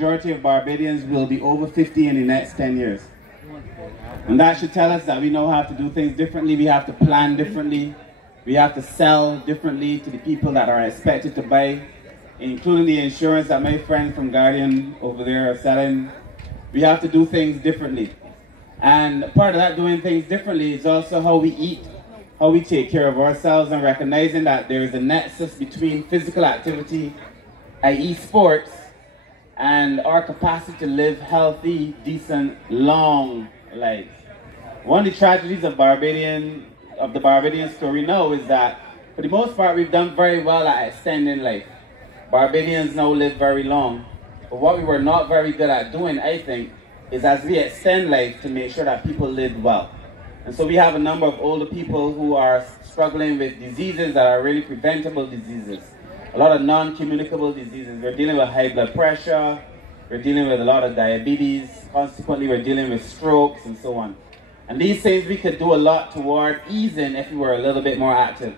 Majority of Barbadians will be over 50 in the next 10 years. And that should tell us that we know how to do things differently, we have to plan differently, we have to sell differently to the people that are expected to buy, including the insurance that my friends from Guardian over there are selling. We have to do things differently. And part of that doing things differently is also how we eat, how we take care of ourselves, and recognizing that there is a nexus between physical activity, i.e. sports, and our capacity to live healthy, decent, long lives. One of the tragedies of the Barbadian story now is that, for the most part, we've done very well at extending life. Barbadians now live very long. But what we were not very good at doing, I think, is as we extend life to make sure that people live well. And so we have a number of older people who are struggling with diseases that are really preventable diseases. A lot of non-communicable diseases. We're dealing with high blood pressure, we're dealing with a lot of diabetes, consequently we're dealing with strokes and so on. And these things we could do a lot toward easing if we were a little bit more active.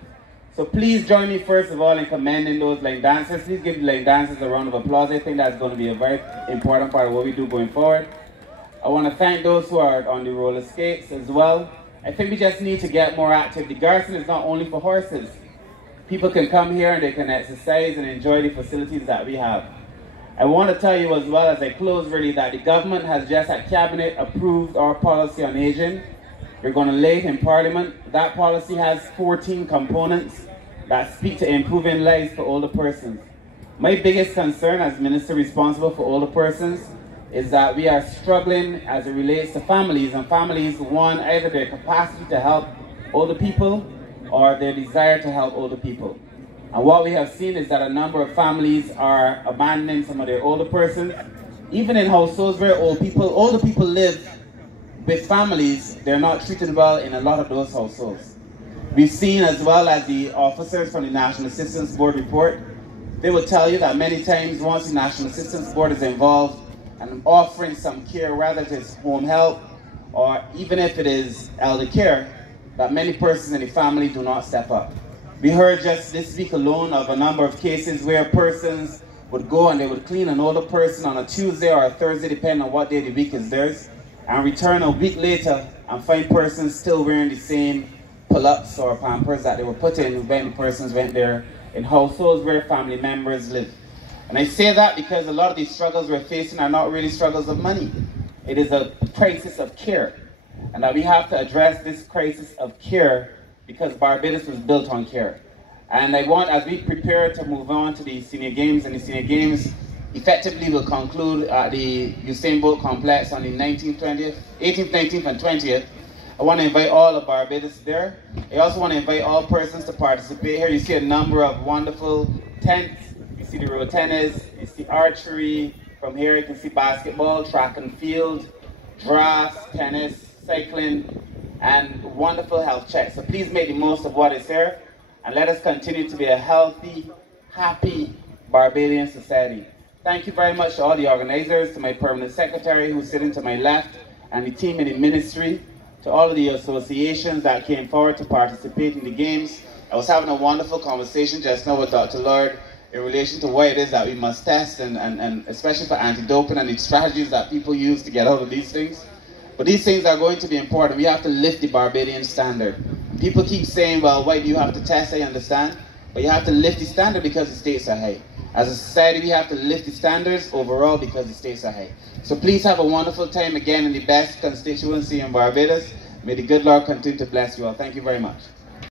So please join me first of all in commending those line dancers. Please give the line dancers a round of applause. I think that's going to be a very important part of what we do going forward. I want to thank those who are on the roller skates as well. I think we just need to get more active. The Garrison is not only for horses. People can come here and they can exercise and enjoy the facilities that we have. I want to tell you as well as I close really that the government has just at Cabinet approved our policy on aging. We're going to lay it in Parliament. That policy has 14 components that speak to improving lives for older persons. My biggest concern as Minister responsible for older persons is that we are struggling as it relates to families, and families want either their capacity to help older people or their desire to help older people. And what we have seen is that a number of families are abandoning some of their older persons. Even in households where older people live with families, they're not treated well in a lot of those households. We've seen as well as the officers from the National Assistance Board report, they will tell you that many times once the National Assistance Board is involved and offering some care, whether it is home help or even if it is elder care, that many persons in the family do not step up. We heard just this week alone of a number of cases where persons would go and they would clean an older person on a Tuesday or a Thursday, depending on what day of the week is theirs, and return a week later and find persons still wearing the same pull-ups or pampers that they were put in when the persons went there in households where family members live. And I say that because a lot of these struggles we're facing are not really struggles of money. It is a crisis of care. And that we have to address this crisis of care because Barbados was built on care. And I want, as we prepare to move on to the Senior Games, and the Senior Games effectively will conclude at the Usain Bolt Complex on the 18th, 19th, and 20th, I want to invite all of Barbados there. I also want to invite all persons to participate here. You see a number of wonderful tents. You see the road tennis, you see archery. From here you can see basketball, track and field, drafts, tennis, cycling, and wonderful health checks. So please make the most of what is here and let us continue to be a healthy, happy Barbadian society. Thank you very much to all the organizers, to my permanent secretary who's sitting to my left, and the team in the ministry, to all of the associations that came forward to participate in the games. I was having a wonderful conversation just now with Dr. Lord in relation to what it is that we must test, and especially for anti-doping and the strategies that people use to get out of these things. But these things are going to be important. We have to lift the Barbadian standard. People keep saying, well, why do you have to test? I understand. But you have to lift the standard because the stakes are high. As a society, we have to lift the standards overall because the stakes are high. So please have a wonderful time again in the best constituency in Barbados. May the good Lord continue to bless you all. Thank you very much.